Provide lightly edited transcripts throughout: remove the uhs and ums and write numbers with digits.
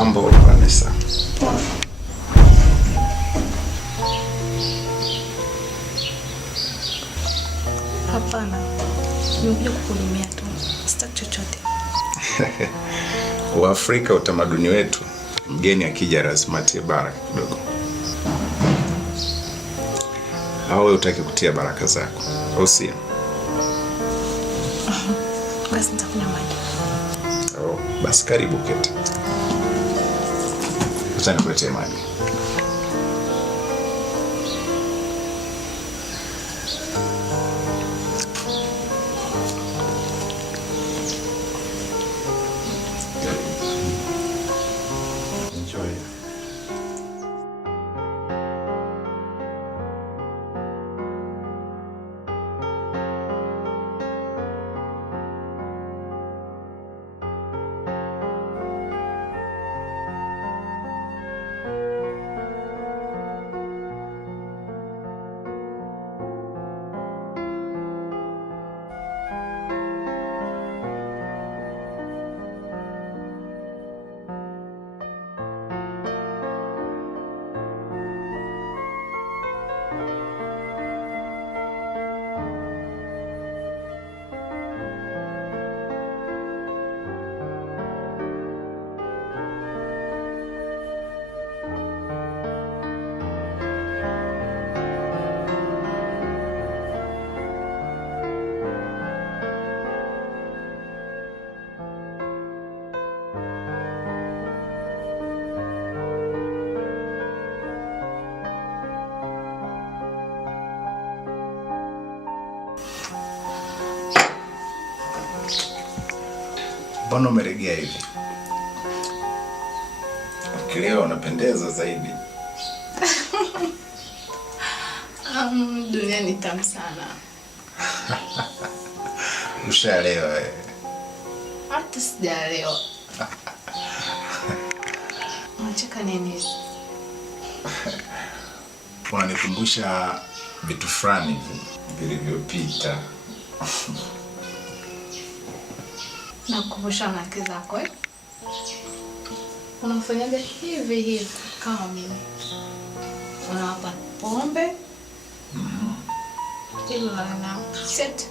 Mambo Vanessa. Hapana. Nimekuja kukuhudumia tu. Sitaki chochote. Waafrika utamaduni wetu, mgeni akija lazima atie baraka kidogo. Au wewe utaki kutia baraka zako, au sio? Basi nitakunywa maji. Oh, basi karibu keti. Acha nikuletee maji. Enjoy. Mbona umeregea hivi? Leo unapendeza zaidi. Dunia ni tamu sana. Ushalewa wewe. Hata sijalewa. Unacheka nini? Unanikumbusha vitu fulani vilivyopita. Nakukumbusha mke zako eh? Unafanyaga hivi kama mimi. Unawapa pombe. Hilo na set.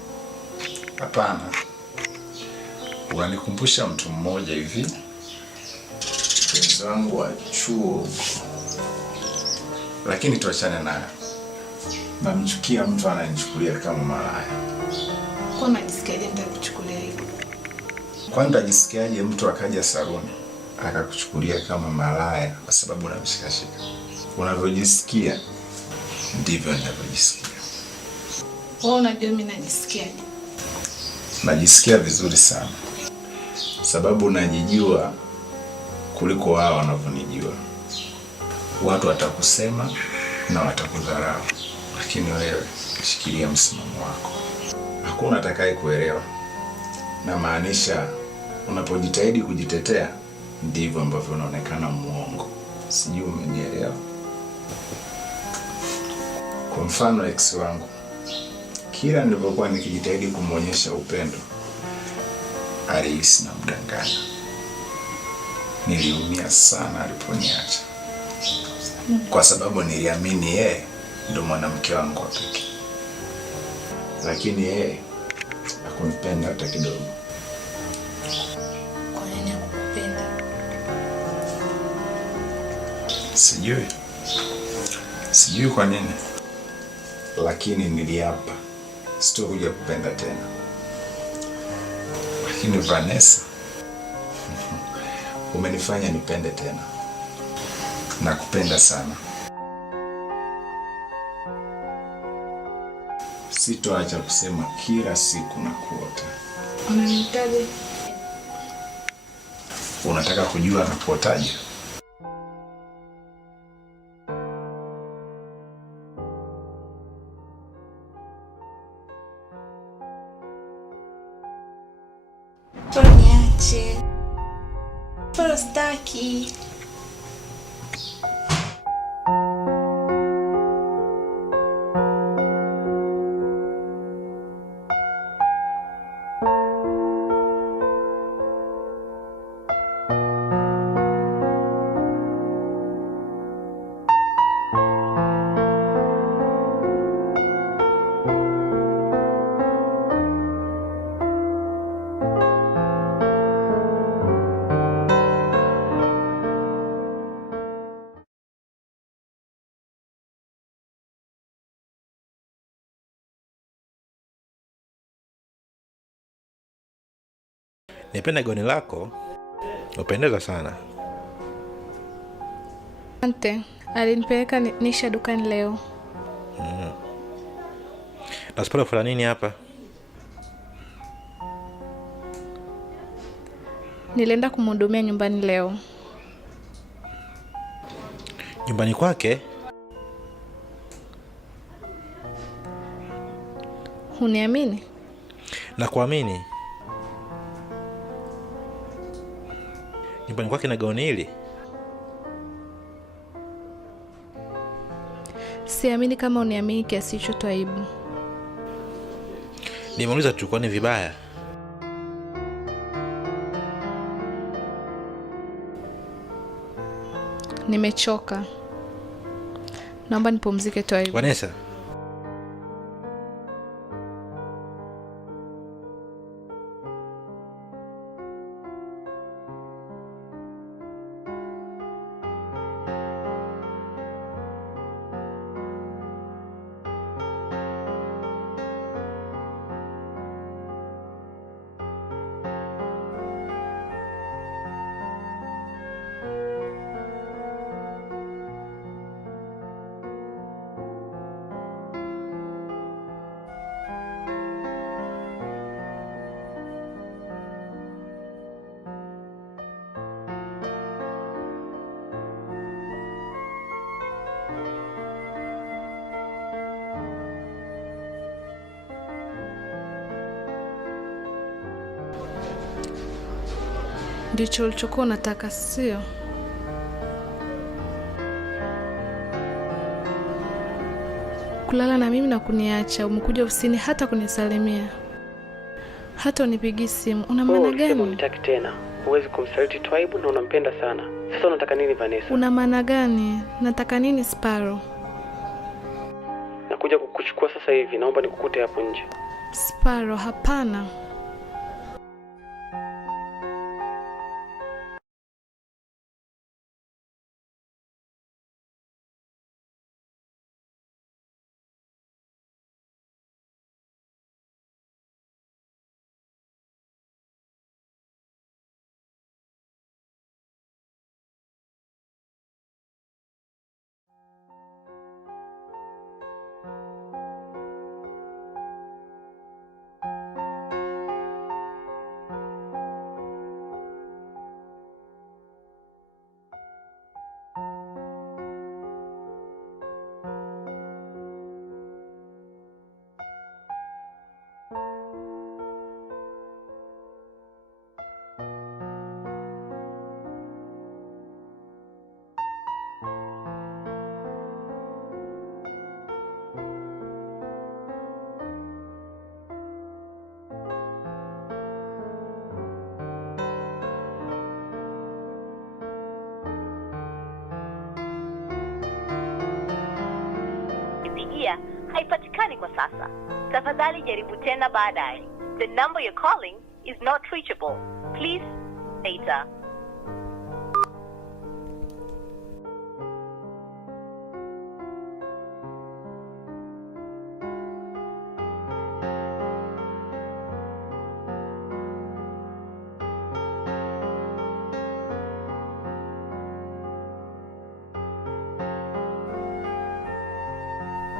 Hapana. Unanikumbusha mtu mmoja hivi. Mpenzi wangu wa chuo. Lakini tuachane naye. Namchukia mtu ananichukulia kama malaya. Kwa unajisikiaje mtu akuchukulia hivyo? Kwani utajisikiaje mtu akaja saluni akakuchukulia kama malaya kwa sababu unamshikashika? Unavyojisikia ndivyo ninavyojisikia. Wewe unajua mimi najisikiaje? Najisikia vizuri sana. Sababu unajijua kuliko wao wanavyonijua. Watu watakusema na watakudharau, lakini wewe shikilia msimamo wako. Hakuna atakaye kuelewa. Na maanisha unapojitahidi kujitetea ndivyo ambavyo unaonekana muongo. Sijui umenielewa? Kwa mfano ex wangu, kila nilipokuwa nikijitahidi kumuonyesha upendo, alihisi na mdanganya. Niliumia sana aliponiacha. Kwa sababu niliamini yeye ndio mwanamke wangu wa pekee. Lakini yeye hakunipenda hata kidogo. Kwa nini hakukupenda? Sijui kwa nini. Lakini niliapa sitokuja kupenda tena. Lakini Vanessa, umenifanya nipende tena. Nakupenda sana. Sitoacha kusema kila siku na kuota. Unanihitaji? Unataka kujua na kuotaje? Niache. Staki. Nipenda gauni lako. Upendeza sana. Asante. Alinipeleka Nisha dukani leo. Nasipala fula nini hapa? Nilienda kumhudumia nyumbani leo. Nyumbani kwake? Huniamini? Nakuamini. Nyumbani kwake na gauni hili? Siamini kama uniamini kiasi hicho Twaibu. Nimeuliza tu kwani vibaya? Nimechoka. Naomba nipumzike Twaibu. Vanessa. Ndicho ulichokuwa unataka, sio? Kulala na mimi na kuniacha, umekuja ofisini hata kunisalimia. Hata unipigi simu. Una maana gani? Unitaki tena. Huwezi kumsaliti Twaibu na unampenda sana. Sasa unataka nini Vanessa? Una maana gani? Nataka nini Sparrow? Nakuja kukuchukua sasa hivi. Naomba nikukute hapo nje. Sparrow, hapana. haipatikani kwa sasa. Tafadhali jaribu tena baadaye. The number you're calling is not reachable. Please later.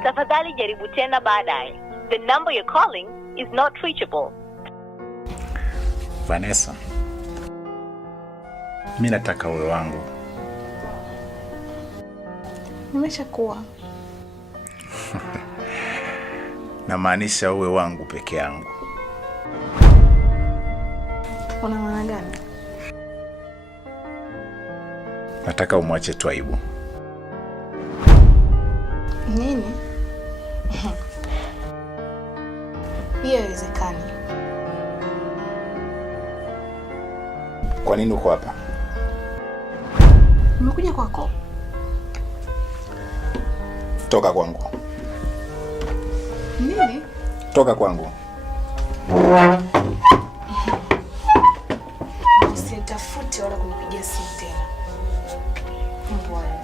Tafadhali jaribu tena baadaye. The number you're calling is not reachable. Vanessa, mimi nataka uwe wangu. Nimeshakuwa. Namaanisha uwe wangu peke yangu. Una maana gani? Nataka umwache Twaibu. Nini? Hiyo haiwezekani. Kwa nini uko hapa? Nimekuja kwako. Toka kwangu. Nini? Toka kwangu. Usitafuti wala kunipigia simu tena. Mbona?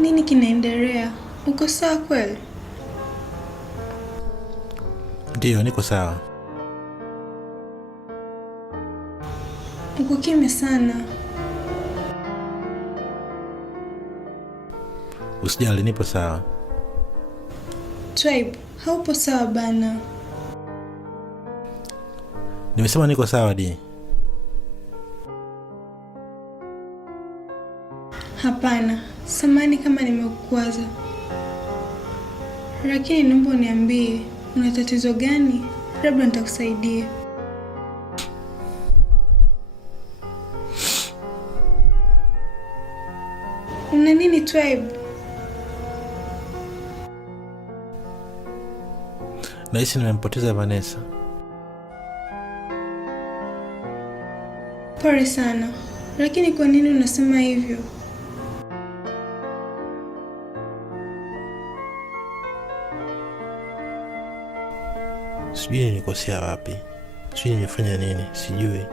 Nini kinaendelea? Uko sawa kweli? Ndiyo, niko sawa. Uko kimya sana. Usijali, nipo sawa. Tribe, haupo sawa bana. Nimesema niko sawa di. Hapana, samahani kama nimekukwaza. Lakini naomba uniambie, una tatizo gani? Labda nitakusaidia. Una nini Tribe? Nahisi nimempoteza Vanessa. Pole sana. Lakini kwa nini unasema hivyo? Sijui nilikosea wapi. Sijui nimefanya nini, sijui.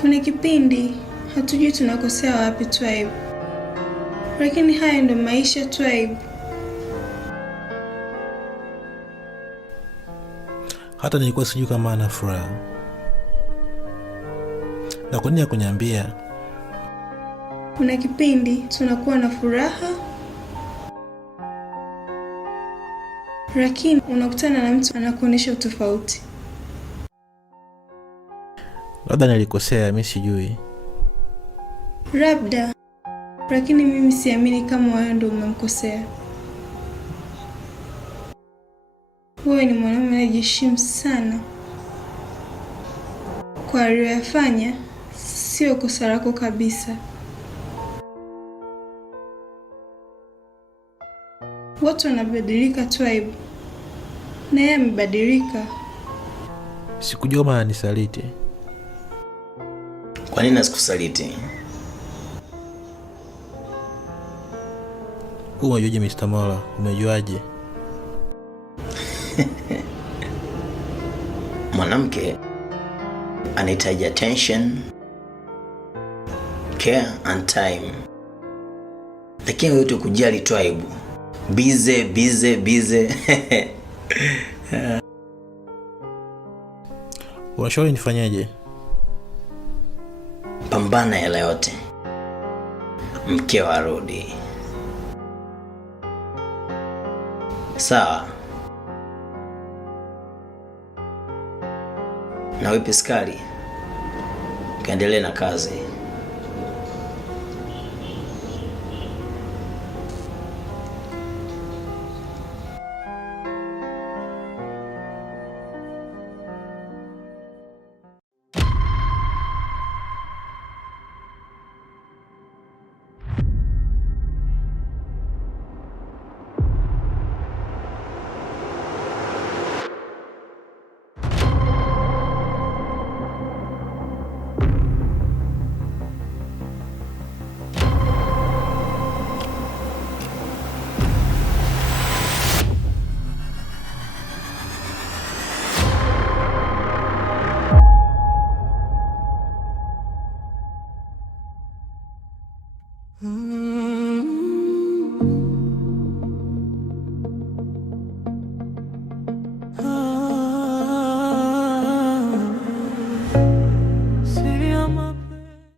Kuna kipindi hatujui tunakosea wapi Tribe. Lakini haya ndo maisha Tribe. Hata nilikuwa sijui kama ana furaha. Na kwa nini hakuniambia? Kuna kipindi tunakuwa na furaha, lakini unakutana na mtu anakuonesha utofauti. Labda nilikosea, mimi sijui. Labda, lakini mimi siamini kama wewe ndio umemkosea. Wewe ni mwanamume anayejiheshimu sana. Kwa aliyofanya sio kosa lako kabisa. Watu wanabadilika Tribe. Na yeye amebadilika. Sikujua maana nisaliti. Kwa nini nasikusaliti? Umejuaje Mr. Mola? Umejuaje? Mwanamke anahitaji attention, care and time. Lakini wewe tu kujali Tribe. Bize. Unashauri nifanyaje? Pambana yale yote. Mkeo arudi. Sawa. Na wewe Piskali, kaendelee na kazi.